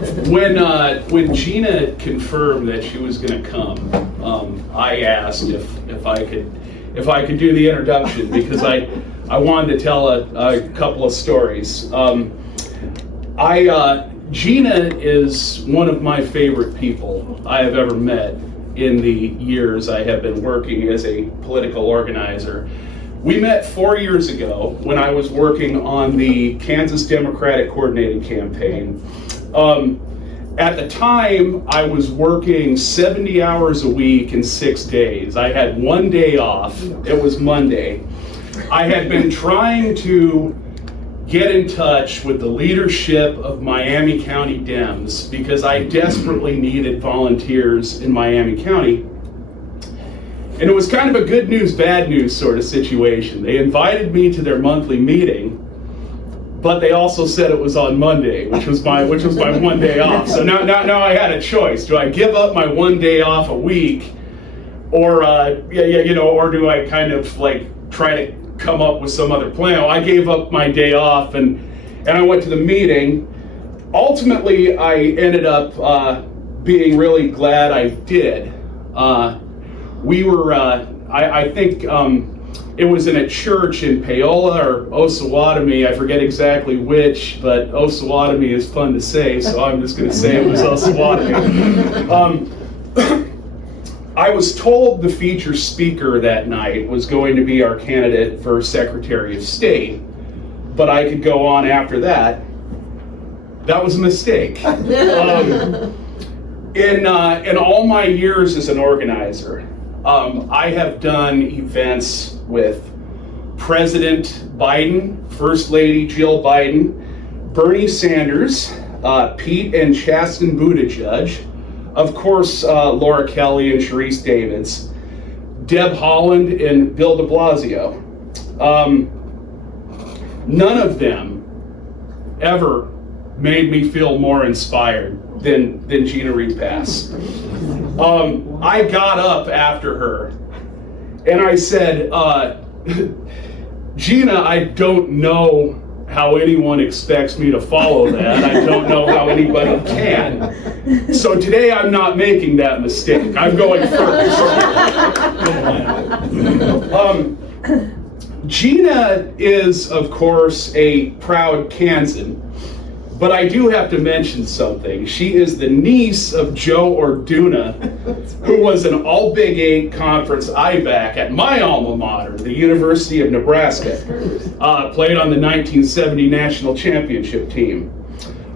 When Jeanna confirmed that she was going to come, I asked if I could do the introduction because I wanted to tell a couple of stories. Jeanna is one of my favorite people I have ever met in the years I have been working as a political organizer. We met 4 years ago when I was working on the Kansas Democratic Coordinating Campaign. At the time, I was working 70 hours a week in 6 days. I had one day off. It was Monday. I had been trying to get in touch with the leadership of Miami County Dems because I desperately needed volunteers in Miami County. And it was kind of a good news, bad news sort of situation. They invited me to their monthly meeting, but they also said it was on Monday, which was my one day off. So now I had a choice. Do I give up my one day off a week, or or do I kind of like try to come up with some other plan? Well, I gave up my day off and I went to the meeting. Ultimately, I ended up being really glad I did. We were, I think it was in a church in Paola or Osawatomie, I forget exactly which, but Osawatomie is fun to say, so I'm just going to say it was Osawatomie. I was told the feature speaker that night was going to be our candidate for Secretary of State, but I could go on after that. That was a mistake. In all my years as an organizer, I have done events with President Biden, First Lady Jill Biden, Bernie Sanders, Pete and Chasten Buttigieg, of course, Laura Kelly and Sharice Davids, Deb Haaland and Bill de Blasio. None of them ever made me feel more inspired than Jeanna Repass. I got up after her and I said, Jeanna, I don't know how anyone expects me to follow that. I don't know how anybody can. So today I'm not making that mistake. I'm going first. Jeanna is, of course, a proud Kansan, but I do have to mention something. She is the niece of Joe Orduna, who was an all Big 8 conference IBAC at my alma mater, the University of Nebraska. Played on the 1970 national championship team.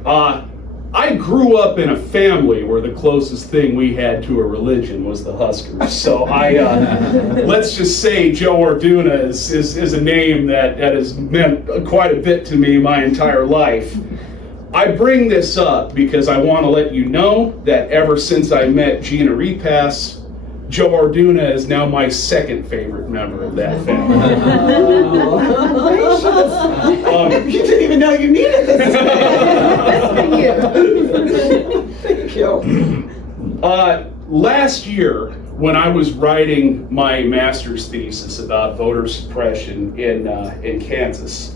I grew up in a family where the closest thing we had to a religion was the Huskers. So let's just say Joe Orduna is a name that has meant quite a bit to me my entire life. I bring this up because I want to let you know that ever since I met Jeanna Repass, Joe Orduna is now my second favorite member of that family. You didn't even know you needed this. Thank you. Last year, when I was writing my master's thesis about voter suppression in Kansas,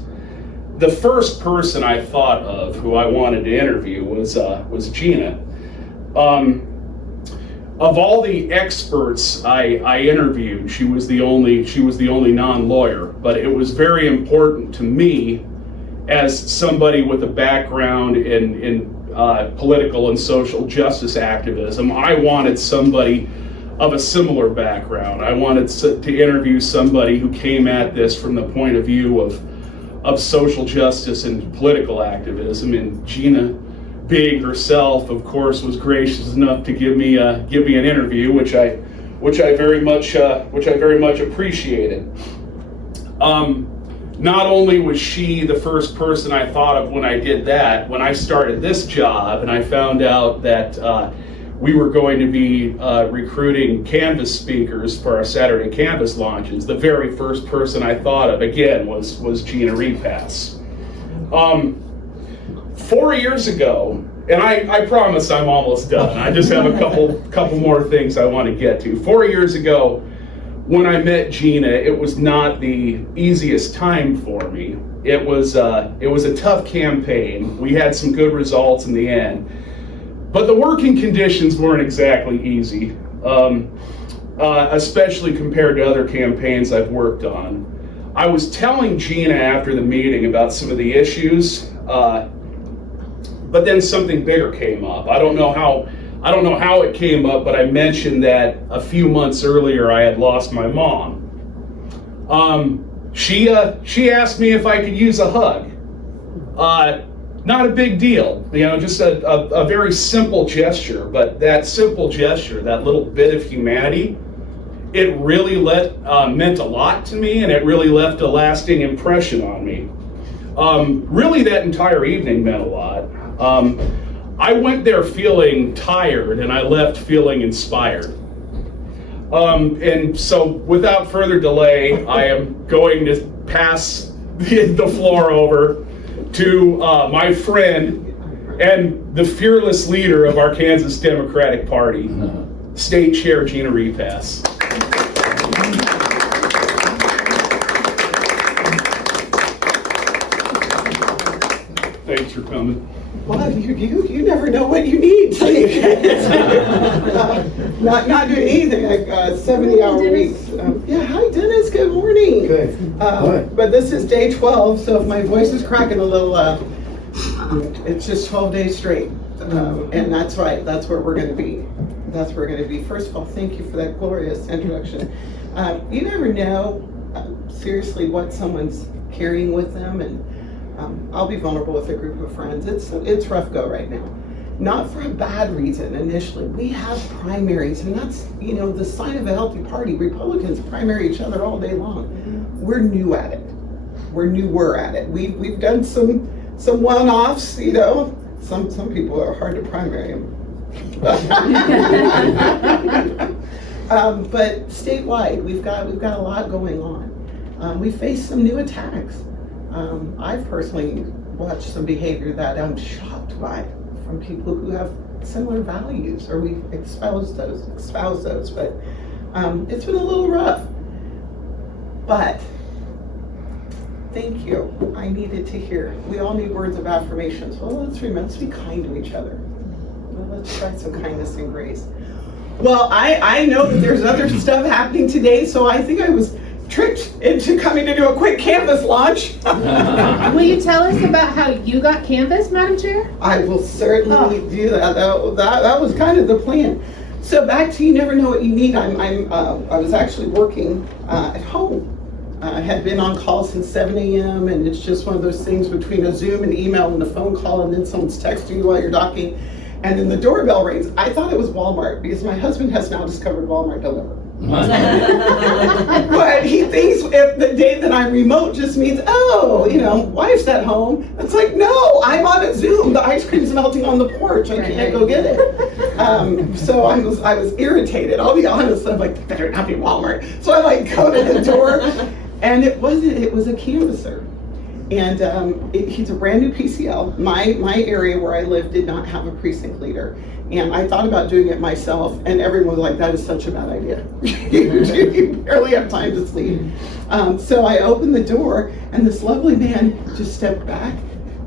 the first person I thought of who I wanted to interview was Jeanna. Of all the experts I interviewed, she was the only non-lawyer. But it was very important to me, as somebody with a background in political and social justice activism, I wanted somebody of a similar background. I wanted to interview somebody who came at this from the point of view of social justice and political activism, and Jeanna, being herself, of course, was gracious enough to give me an interview, which I very much appreciated. Not only was she the first person I thought of when I did that, when I started this job and I found out that we were going to be recruiting Canvas speakers for our Saturday Canvas launches, the very first person I thought of, again, was Jeanna Repass. 4 years ago, and I promise I'm almost done. I just have a couple more things I want to get to. 4 years ago, when I met Jeanna, it was not the easiest time for me. It was a tough campaign. We had some good results in the end. But the working conditions weren't exactly easy, especially compared to other campaigns I've worked on. I was telling Jeanna after the meeting about some of the issues, but then something bigger came up. I don't know how it came up, but I mentioned that a few months earlier I had lost my mom. She asked me if I could use a hug. Not a big deal, just a very simple gesture, but that simple gesture, that little bit of humanity, it really meant a lot to me, and it really left a lasting impression on me. Really, that entire evening meant a lot. I went there feeling tired, and I left feeling inspired. And so, without further delay, I am going to pass the floor over to my friend and the fearless leader of our Kansas Democratic Party, State Chair Jeanna Repass. Thanks for coming. Well, you never know what you need. Not doing anything, like 70-hour weeks. Yeah, hi Dennis, good morning. Good. But this is day 12, so if my voice is cracking a little, it's just 12 days straight. And that's right, that's where we're going to be. That's where we're going to be. First of all, thank you for that glorious introduction. You never know, seriously, what someone's carrying with them, and I'll be vulnerable with a group of friends. It's rough go right now. Not for a bad reason initially. We have primaries, and that's the sign of a healthy party. Republicans primary each other all day long. We're new at it. We're at it. We've done some one-offs, Some people are hard to primary them. But statewide, we've got a lot going on. We face some new attacks. I've personally watched some behavior that I'm shocked by from people who have similar values, or we espouse those, but it's been a little rough. But thank you. I needed to hear. We all need words of affirmation. So let's be kind to each other. Let's try some kindness and grace. Well, I know that there's other stuff happening today, so I think I was tricked into coming to do a quick Canvas launch. Will you tell us about how you got Canvas, Madam Chair? I will certainly do that. That was kind of the plan. So back to you never know what you need. I was actually working at home. I had been on call since 7 a.m. and it's just one of those things between a Zoom and email and a phone call, and then someone's texting you while you're docking, and then the doorbell rings. I thought it was Walmart because my husband has now discovered Walmart Deliver. But he thinks if the day that I'm remote just means, wife's at home. It's like, no, I'm on a Zoom. The ice cream's melting on the porch. I can't go get it. So I was irritated. I'll be honest. I'm like, better not be Walmart. So I go to the door, and it was a canvasser. And he's a brand new PCL. My area where I live did not have a precinct leader. And I thought about doing it myself, and everyone was like, that is such a bad idea. You barely have time to sleep. So I opened the door, and this lovely man just stepped back,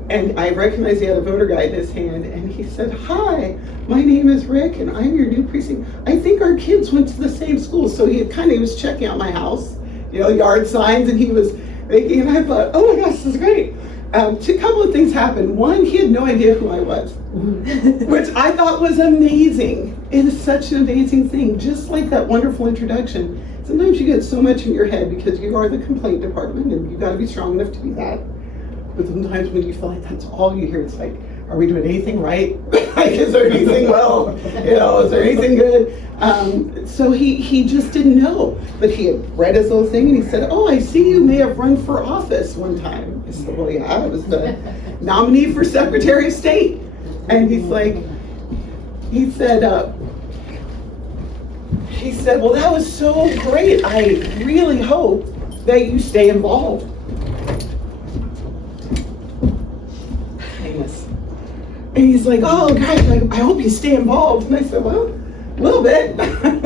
and I recognized he had a voter guide in his hand, and he said, hi, my name is Rick, and I'm your new precinct. I think our kids went to the same school. So he was checking out my house, yard signs, and he was making, and I thought, oh my gosh, this is great. Two couple of things happened. One, he had no idea who I was, which I thought was amazing. It is such an amazing thing, just like that wonderful introduction. Sometimes you get so much in your head because you are the complaint department and you've got to be strong enough to be that. But sometimes when you feel like that's all you hear, it's like, are we doing anything right? Is there anything well? Is there anything good? So he just didn't know. But he had read his little thing and he said, oh, I see you may have run for office one time. I said, well, yeah, I was the nominee for Secretary of State. And he said, well, that was so great. I really hope that you stay involved. And he's like, oh, gosh, I hope you stay involved. And I said, well, a little bit. I'm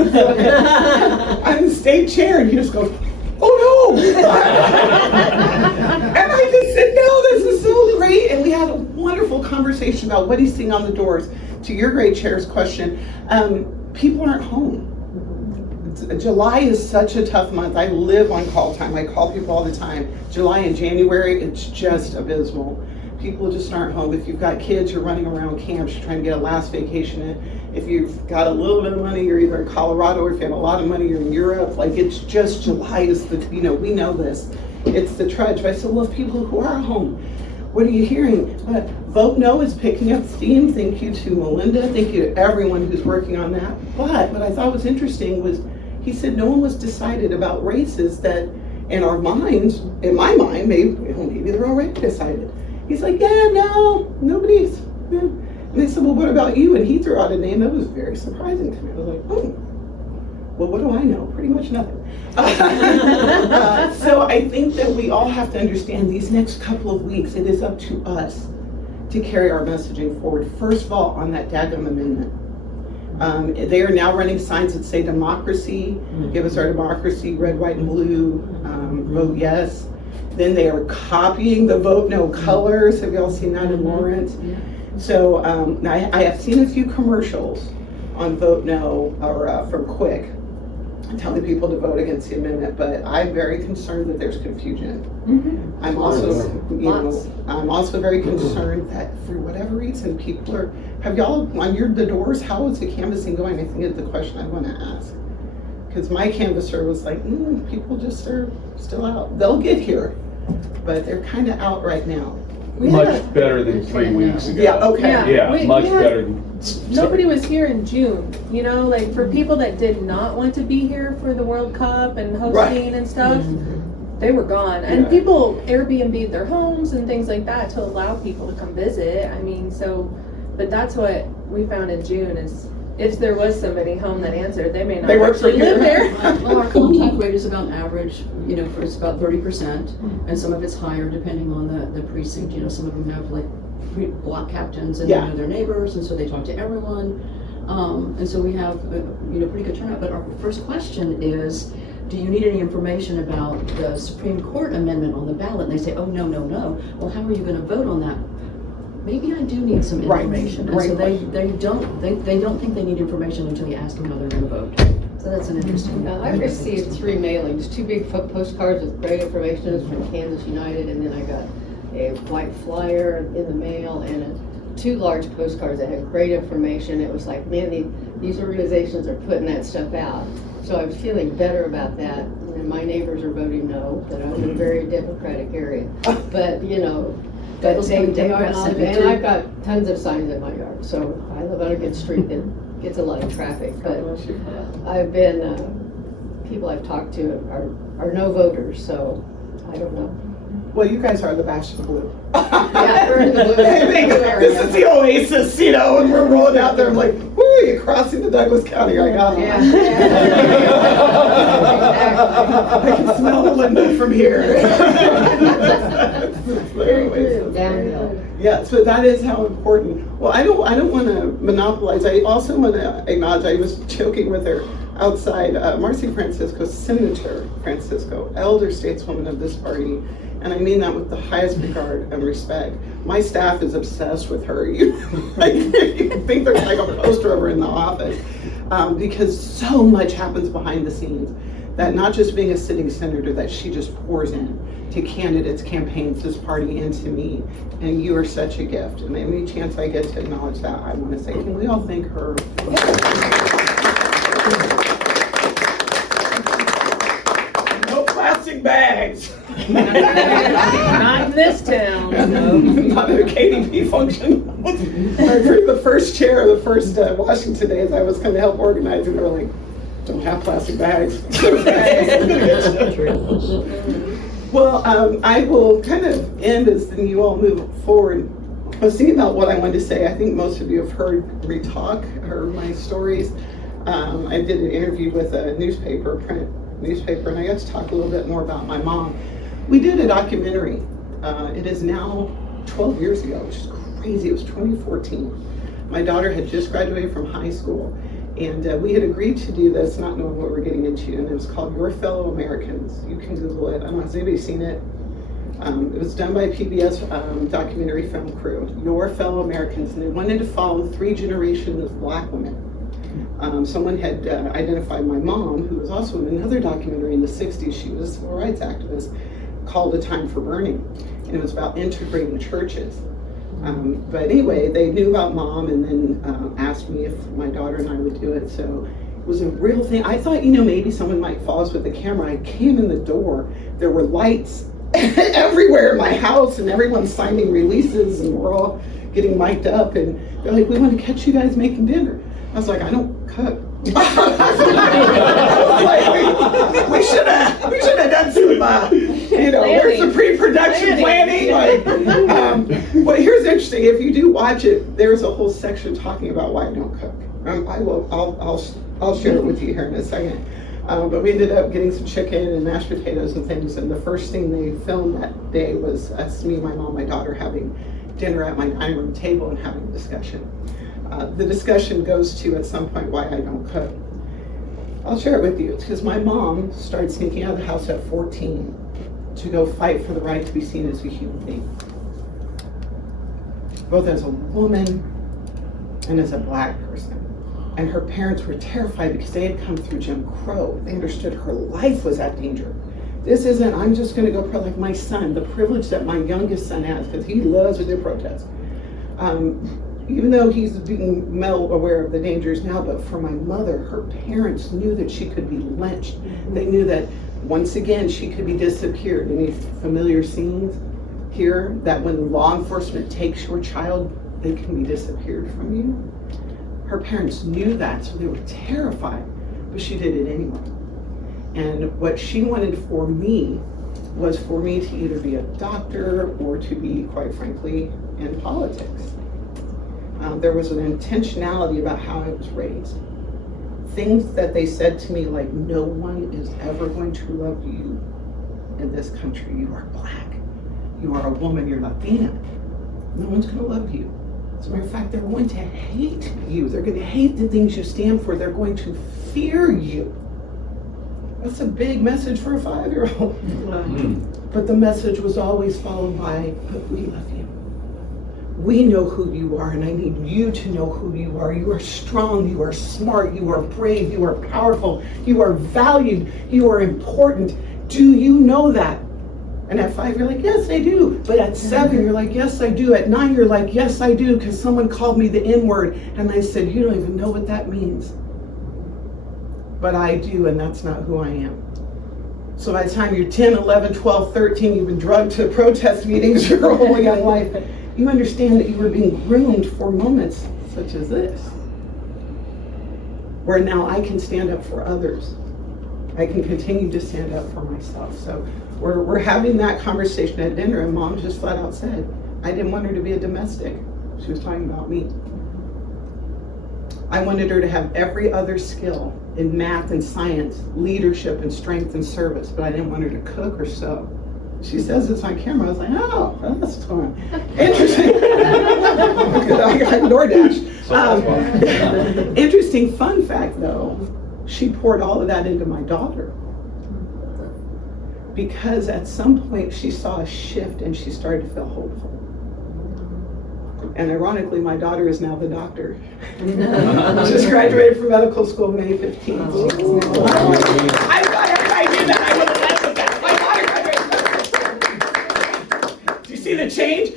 the state chair. And he just goes, oh, no. And I just said, no, this is so great. And we had a wonderful conversation about what he's seeing on the doors. to your great chair's question, people aren't home. July is such a tough month. I live on call time. I call people all the time. July and January, it's just abysmal. People just aren't home. If you've got kids, you're running around camps, you're trying to get a last vacation in. If you've got a little bit of money, you're either in Colorado, or if you have a lot of money, you're in Europe. Like, it's just, July is the, we know this. It's the trudge. But I still love people who are home. What are you hearing? Vote No is picking up steam. Thank you to Melinda. Thank you to everyone who's working on that. But what I thought was interesting was, he said no one was decided about races that, in our minds, in my mind, maybe they're already decided. He's like, yeah, no, nobody's. Yeah. And they said, well, what about you? And he threw out a name that was very surprising to me. I was like, oh, well, what do I know? Pretty much nothing. So I think that we all have to understand these next couple of weeks, it is up to us to carry our messaging forward. First of all, on that daggum amendment. They are now running signs that say democracy, give us our democracy, red, white, and blue, vote yes. Then they are copying the vote no colors. Have y'all seen that in Lawrence? Yeah. So I have seen a few commercials on vote no, or from Quick, telling people to vote against the amendment, but I'm very concerned that there's confusion. Mm-hmm. I'm also, I'm also very concerned that for whatever reason, people are, have y'all on the doors, how is the canvassing going? I think is the question I want to ask. Because my canvasser was like, people just are still out. They'll get here, but they're kind of out right now. Much better than 3 weeks ago. Yeah, okay. Yeah, much better than. Nobody was here in June, like for people that did not want to be here for the World Cup and hosting and stuff, they were gone. And people Airbnb'd their homes and things like that to allow people to come visit. I mean, but that's what we found in June is if there was somebody home that answered, they may not actually live there. Well, our contact rate is about average, for it's about 30%, and some of it's higher depending on the precinct. Some of them have like block captains and they know their neighbors, and so they talk to everyone. And so we have pretty good turnout. But our first question is, do you need any information about the Supreme Court amendment on the ballot? And they say, oh, no. Well, how are you going to vote on that? Maybe I do need some information. And so they don't think they need information until you ask them how they're going to vote. So that's an interesting. I received 3 mailings, 2 big postcards with great information from Kansas United, and then I got a white flyer in the mail and 2 large postcards that had great information. It was like, man, these organizations are putting that stuff out. So I'm feeling better about that. And my neighbors are voting no, that I'm in a very Democratic area. But, but they are not, and I've got tons of signs in my yard. So I live on a good street that gets a lot of traffic. But I've been, people I've talked to are no voters, so I don't know. Well, you guys are the Bastion Blue. Yeah, we're in the blue. This is the oasis, and we're rolling out there. I'm like, whoo, you're crossing to Douglas County. I got it. I can smell the window from here. Downhill. Yeah, so that is how important. Well, I don't want to monopolize. I also want to acknowledge, I was joking with her outside, Marcy Francisco, Senator Francisco, elder stateswoman of this party. And I mean that with the highest regard and respect. My staff is obsessed with her. You think there's like a poster of her in the office. Because so much happens behind the scenes. That not just being a sitting senator, that she just pours in to candidates, campaigns, this party, and to me. And you are such a gift. And any chance I get to acknowledge that, I want to say, can we all thank her? No plastic bags. Not in this town. No, not at a KDP function. The first chair, the first Washington days, I was going to help organize, and they were like, don't have plastic bags. Well, I will kind of end as then you all move forward. I was thinking about what I wanted to say. I think most of you have heard me talk, heard my stories. I did an interview with a print newspaper, and I got to talk a little bit more about my mom. We did a documentary. It is now 12 years ago, which is crazy. It was 2014. My daughter had just graduated from high school, and we had agreed to do this, not knowing what we're getting into, and it was called Your Fellow Americans. You can Google it. I don't know, has anybody seen it? It was done by PBS documentary film crew, Your Fellow Americans, and they wanted to follow 3 generations of Black women. Someone had identified my mom, who was also in another documentary in the 60s. She was a civil rights activist, called A Time for Burning, and it was about integrating churches. But anyway, they knew about Mom and then asked me if my daughter and I would do it. So it was a real thing. I thought, maybe someone might follow us with the camera. I came in the door, there were lights everywhere in my house, and everyone's signing releases, and we're all getting mic'd up, and they're like, we want to catch you guys making dinner. I was like, I don't cook. we should have done some, where's the pre-production planning? But here's interesting. If you do watch it, there's a whole section talking about why I don't cook. I'll share it with you here in a second. But we ended up getting some chicken and mashed potatoes and things. And the first thing they filmed that day was us, me, my mom, my daughter having dinner at my dining room table and having a discussion. The discussion goes to, at some point, why I don't cook. I'll share it with you. It's because my mom started sneaking out of the house at 14 to go fight for the right to be seen as a human being, both as a woman and as a Black person. And her parents were terrified because they had come through Jim Crow. They understood her life was at danger. This isn't, I'm just going to go pro, like my son, the privilege that my youngest son has, because he loves to do protests. Even though he's being well aware of the dangers now, but for my mother, her parents knew that she could be lynched. They knew that once again, she could be disappeared. Any familiar scenes here that when law enforcement takes your child, they can be disappeared from you? Her parents knew that, so they were terrified, but she did it anyway. And what she wanted for me was for me to either be a doctor or to be, quite frankly, in politics. There was an intentionality about how I was raised. Things that they said to me like, no one is ever going to love you in this country. You are Black, you are a woman, you're Latina. No one's gonna love you. As a matter of fact, they're going to hate you. They're going to hate the things you stand for. They're going to fear you. That's a big message for a 5-year-old. But the message was always followed by, but we love you. We know who you are, and I need you to know who you are. You are strong, you are smart, you are brave, you are powerful, you are valued, you are important. Do you know that? And at 5, you're like, yes, I do. But at 7, you're like, yes, I do. At 9, you're like, yes, I do, because someone called me the N-word. And I said, you don't even know what that means. But I do, and that's not who I am. So by the time you're 10, 11, 12, 13, you've been drugged to protest meetings your whole young life, you understand that you were being groomed for moments such as this, where now I can stand up for others. I can continue to stand up for myself. So we're having that conversation at dinner, and Mom just flat out said, I didn't want her to be a domestic. She was talking about me. I wanted her to have every other skill in math and science, leadership and strength and service, but I didn't want her to cook or sew. She says this on camera. I was like, oh, that's fun. Interesting. I got DoorDash. Interesting fun fact, though, she poured all of that into my daughter. Because at some point she saw a shift and she started to feel hopeful. And ironically, my daughter is now the doctor. Just graduated from medical school May 15th. I thought everybody knew that. I would have led with that. My daughter graduated from medical school. Do you see the change?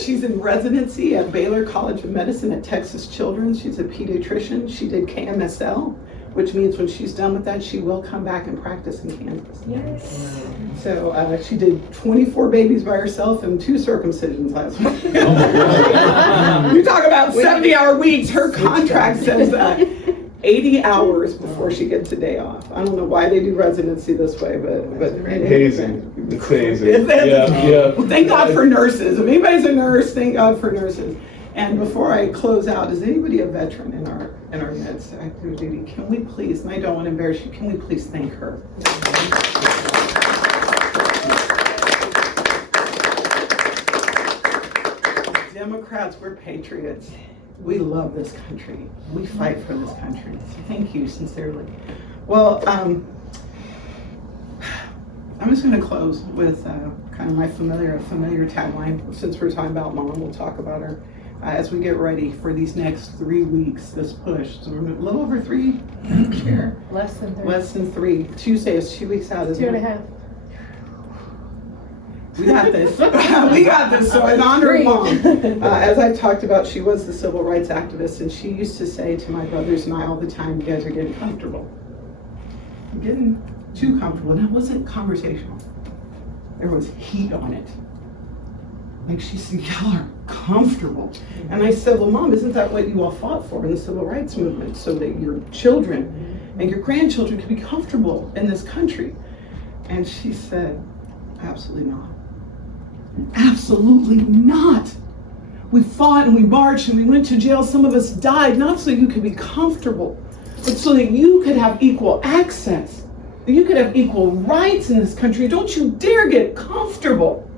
She's in residency at Baylor College of Medicine at Texas Children's. She's a pediatrician. She did KMSL, which means when she's done with that, she will come back and practice in Kansas. Yes. So she did 24 babies by herself and 2 circumcisions last week. You talk about 70-hour weeks. Her contract says 80 hours before she gets a day off. I don't know why they do residency this way, but hazing. It's hazing. Yeah. Well, thank God for nurses. If anybody's a nurse, thank God for nurses. And before I close out, is anybody a veteran in our midst, active duty? Can we please, and I don't want to embarrass you, can we please thank her? Democrats, we're patriots. We love this country. We fight for this country. So thank you sincerely. Well, I'm just going to close with kind of my familiar tagline. Since we're talking about Mom, we'll talk about her as we get ready for these next 3 weeks, this push. So we're a little over 3 next year. Less than 3. Less than 3. Tuesday is 2 weeks out, isn't it? 2.5. We got this. We got this. So in honor of Mom, as I've talked about, she was the civil rights activist, and she used to say to my brothers and I all the time, you guys are getting comfortable. You're getting too comfortable. And it wasn't conversational. There was heat on it. Like she said, y'all are comfortable. And I said, well, Mom, isn't that what you all fought for in the civil rights movement? So that your children and your grandchildren could be comfortable in this country. And she said, absolutely not. Absolutely not. We fought and we marched and we went to jail. Some of us died, not so you could be comfortable, but so that you could have equal access, that you could have equal rights in this country. Don't you dare get comfortable.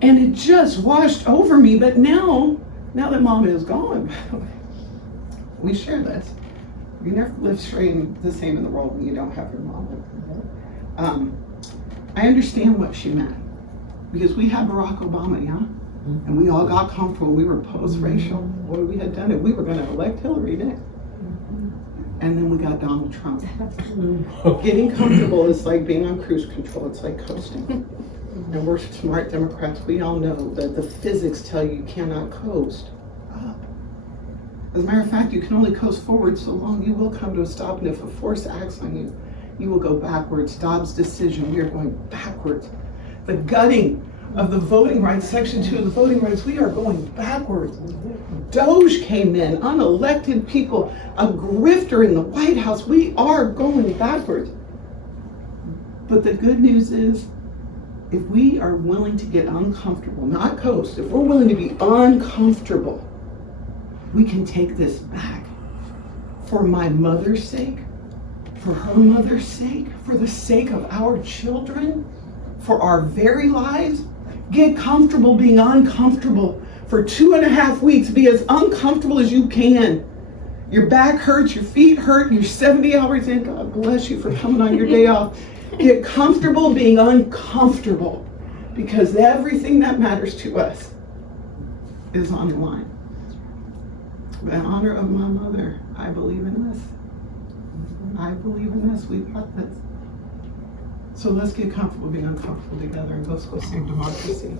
And it just washed over me. But now that Mom is gone, by the way, we share this. You never live straight and the same in the world when you don't have your mom. I understand what she meant. Because we had Barack Obama, yeah? And we all got comfortable. We were post-racial. What we had done it, we were going to elect Hillary next. And then we got Donald Trump. Getting comfortable is like being on cruise control. It's like coasting. And we're smart Democrats. We all know that the physics tell you cannot coast up. As a matter of fact, you can only coast forward so long. You will come to a stop, and if a force acts on you, you will go backwards. Dobbs' decision, we are going backwards. The gutting of the voting rights, Section 2 of the voting rights, we are going backwards. Doge came in, unelected people, a grifter in the White House. We are going backwards. But the good news is, if we are willing to get uncomfortable, not coast, if we're willing to be uncomfortable, we can take this back. For my mother's sake, for her mother's sake, for the sake of our children, for our very lives. Get comfortable being uncomfortable for 2.5 weeks. Be as uncomfortable as you can. Your back hurts, your feet hurt, you're 70 hours in. God bless you for coming on your day off. Get comfortable being uncomfortable, because everything that matters to us is on the line. In honor of my mother, I believe in this. I believe in this. We've got this. So let's get comfortable being uncomfortable together, and let's go save democracy.